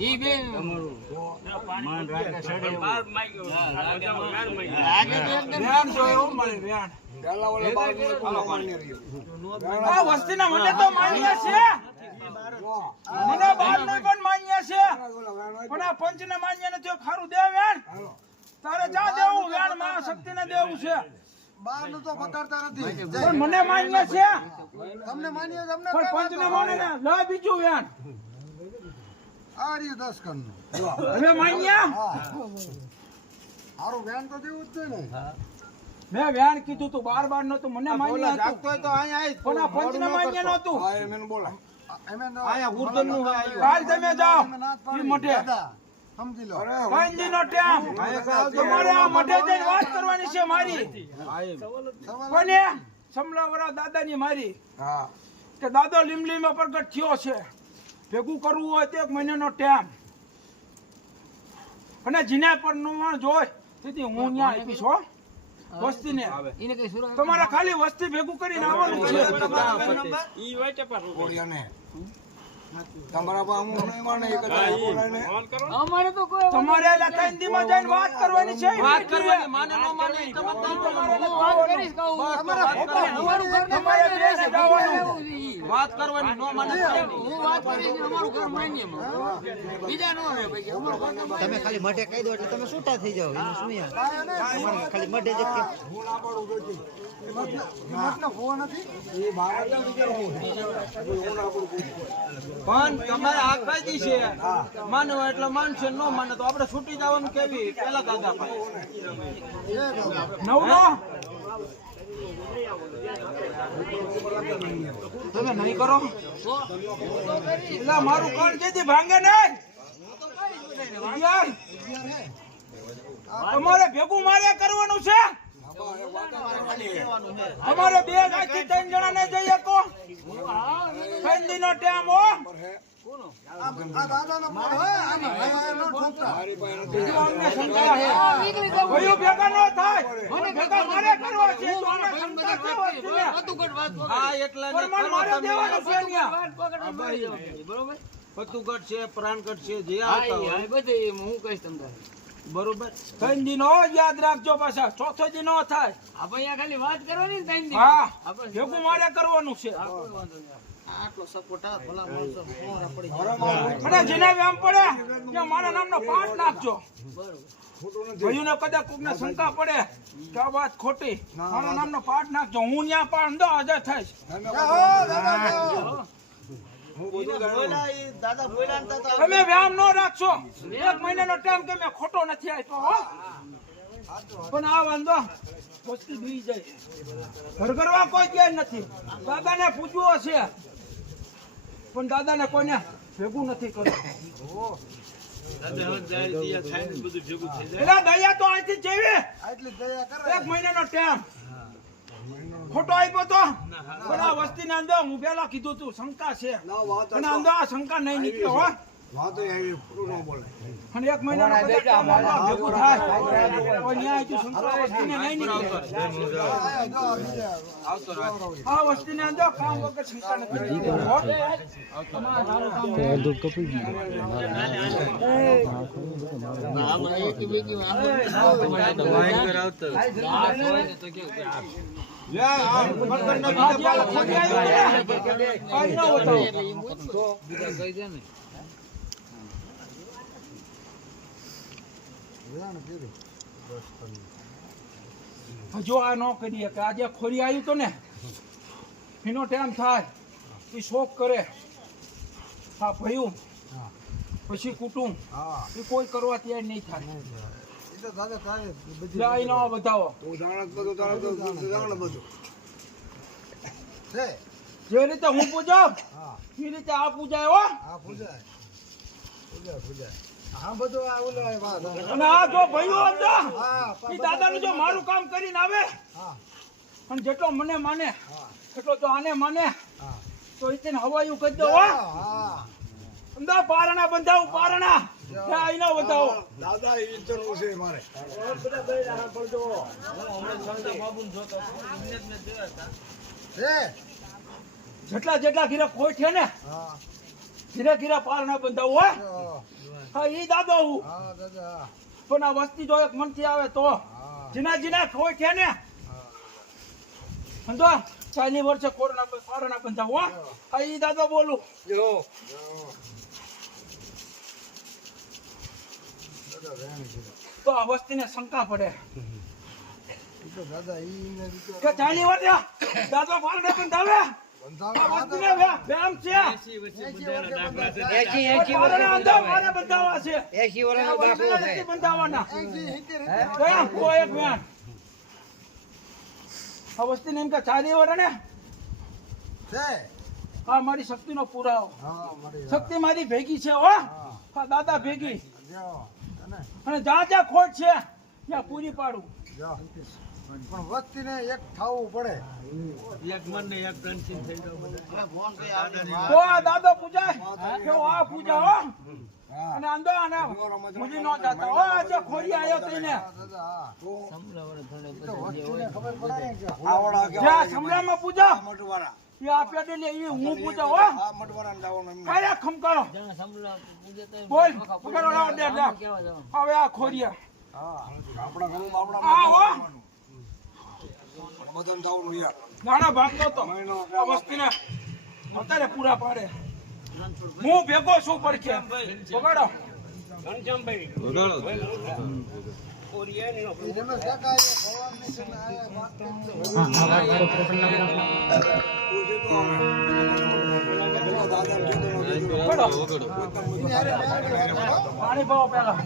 ઈ બેન માન રાખે સડે બાર માગ્યો વ્યાન જો એવું મળે વ્યાન ગાલા વાળા બાર નો માન્ય રહ્યો આ વસ્તીના મને તો માન્ય છે મને બાર નહીં પણ માન્ય છે પણ આ પંચને માન્ય નથી ખારું દે વ્યાન તારે જા દેવું વ્યાન માં શક્તિને દેવું છે બાર નું તો પકડતા નથી પણ મને માન્ય છે તમને માન્ય તમને પણ પંચને માને ને લે બીજું વ્યાન આ રહ્યું 10 કન હવે માન્ય હારું વ્યાન તો દેવું જ છે ને મેં વ્યાન કીધું તું બાર નતું મને માન્ય હતું જાગતો હોય તો અહીંયા પણ આ પંચને માન્ય નતું હા એમ એને બોલા અહીંયા ઉર્દન નું આવ્યું કાલ તમે જાઓ ઈ મઠે સમજી લો પાંચ દિનનો ટાઈમ તમારે આ મઠે જઈને વાત કરવાની છે મારી કોને સમલાવરા દાદાની મારી હા કે દાદો લીમલીમાં પ્રગટ થયો છે ભેગું કરવું હોય તો 1 મહિનાનો ટાઈમ અને જીના પર નું જોઈ તેથી હું ત્યાં આપીશ હો વસ્તીને એને કઈ સુરત તમારે ખાલી વસ્તી ભેગું કરીને આવવાનું છે ઈ વાટે પર કોળિયાને તમારા બા હું નહીં માને એક જ બોલાને અમારે તો કોઈ તમારે એલા કાંદીમાં જઈને વાત કરવાની છે વાત કરવાની માને ન માને ઈ હું વાત કરીશ કહું અમારું ઘર તમારે બેસી જવાનું વાત કરવાની ન માને હું વાત કરીશ ને અમારું ઘર માન્ય બીજા નો હે ભાઈ અમારું ઘર તમે ખાલી મઢે કહી દો એટલે તમે છૂટા થઈ જાઓ એનું શું યાર તમારે ખાલી મઢે જ કે હું ના પાડું જોઈતી મતલબ હોવા નથી એ મારા જ વિચાર હું ના પાડું પણ તમારે આખાજી છે માનવો એટલે માનશે ન માને તો આપણે છૂટી જવાનું કેવી પેલા દાદા પાસે નવનો તમે નહીં કરો એટલે મારું કાન જેથી ભાંગે નહીં યાર, તમારે ભેગું મારે કરવાનું છે અમારે 2 થી 3 જણા ને જઈએ તો 3 દિનો ટાઈમ હો આ દાદાનો ફોન હોય આને નો ઠોકતા બીજું અમને શંકા છે કોઈ ભેગા ન થાય મને ભેગા મારે કરવા છે તો અમને શંકા છે હા એટલે ને પરમાણ મારે દેવાનું છે અહીંયા બરોબર પતુગઢ છે પ્રાણગઢ છે જે હા આવતા હોય બધે હું કહીશ તમને બરોબર 3 દિનો યાદ રાખજો પાછા ચોથો દિનો થાય આપણે અહીંયા ખાલી વાત કરવાની ને 3 દિન હા ભેગું મારે કરવાનું છે આટલો સપોર્ટ આ ભલા માણસો મોરા પડી અને જેને વ્યામ પડે કે મારા નામનો પાઠ નાખજો ભાઈઓને કદાચ કોકને શંકા પડે કે આ વાત ખોટી મારા નામનો પાઠ નાખજો હું ત્યાં પણ અંદાજ થઈશ દાદા બોલ્યા ને તો તમે વ્યામ ન રાખશો 1 મહિનાનો ટાઈમ કે મેં ખોટો નથી આપ્યો હો પણ આ વાંધો વસ્તી બી જાય ઘર કરવા કોઈ ક્યાંય નથી દાદાને પૂછવું હશે પણ દાદાને કોઈને ભેગું નથી કર્યું એટલે દયા તો અહીંથી જેવી આટલી દયા કરે 1 મહિનાનો ટાઈમ ખોટો આપ્યો તો પણ આ વસ્તીને અંદર હું પેલા કીધું તું શંકા છે અને અંદર આ શંકા નહીં નીકળ્યો હો વાતો આવી ખોટું ન બોલે અને 1 મહિનાનો ટાઈમ ભેગું થાય પણ ન્યાય તું શંકા વસ્તીને નહીં નીકળે આ વસ્તીને અંદર કામ વગર શંકા નથી નીકળતી હો. જો આ ન કરીએ કે આજે ખોરી આવ્યું તો ને એનો ટાઈમ થાય એ શોખ કરે હા ભયું પછી કુટુંબ એ કોઈ કરવા તૈયાર નહીં થાય એ તો દાદા થાય જાય ન બતાવો હું જાણત બધું જાણ બધું છે જે રીતે હું પૂજાવ હા એ રીતે આ પૂજાય હો હા પૂજાય પૂજાય હા બધું આ ઓલો વાત અને આ જો ભયું હતો હા એ દાદાનું જો મારું કામ કરીને આવે હા અને જેટલો મને માને એટલો તો આને માને હા તો એને હવાયું કરી દો હો હા અમદા પારણા બંધાવું પારણા આઈનો બતાવો દાદા એ વિચારવું છે મારે છે જેટલા ઘીરે કોઈ છે ને હા ધીરે ધીરે પાર ના બંધાવું હોય હા ઈ દાદો હું હા દાદા પણ આ વસ્તી જો એક મનથી આવે તો જીના જીના ખોય છે ને સમજો 40 વર્ષે કોરોના પાર ના બંધાવું હો હા ઈ દાદો બોલું તો આ વસ્તીને શંકા પડે તો દાદા ઈ ને કે 40 વર્ષે દાદો પાર ના બંધાવે આ વસ્તીને વ્યાયામ છે પારના અંદર મારે બંધાવા છે 80 વર્ષનો દાખલો છે નથી બંધાવાના કયા કોઈ એક વ્યાયામ આ વસ્તીને એમ કે 40 વર્ષ ને છે હા મારી શક્તિનો પુરાવો હા મારી શક્તિ મારી ભેગી છે હો હા દાદા ભેગી જાઓ તને અને જ્યાં જ્યાં ખોટ છે ત્યાં પૂરી પાડું જાઓ પણ વસ્તીને એક થાવું પડે તો આ દાદો પૂજાય કે આ પૂજા હો અને આંદો અને પૂજી નો જાતા હો આજે ખોરી આવ્યો તઈને દાદા તો વસ્તીને ખબર પડે ને કે જ્યાં સમલામાં પૂજા એ આ પેડે એ હું પૂજા હો આ મટવારા જવાનું એમ અરે ખમકારો બોલ પકડો લાવો દે હવે આ ખોરિયા હા આપણા ગામમાં આ હો બધાને જવાનું યાર નાના ભાગતો તો આ વસ્તીને અત્યારે પૂરા પાડે હું ભેગો છું પડખે બગાડો એને કાકા એ ભગવાનની છે ને આ વાત પાણી પાવો પેલા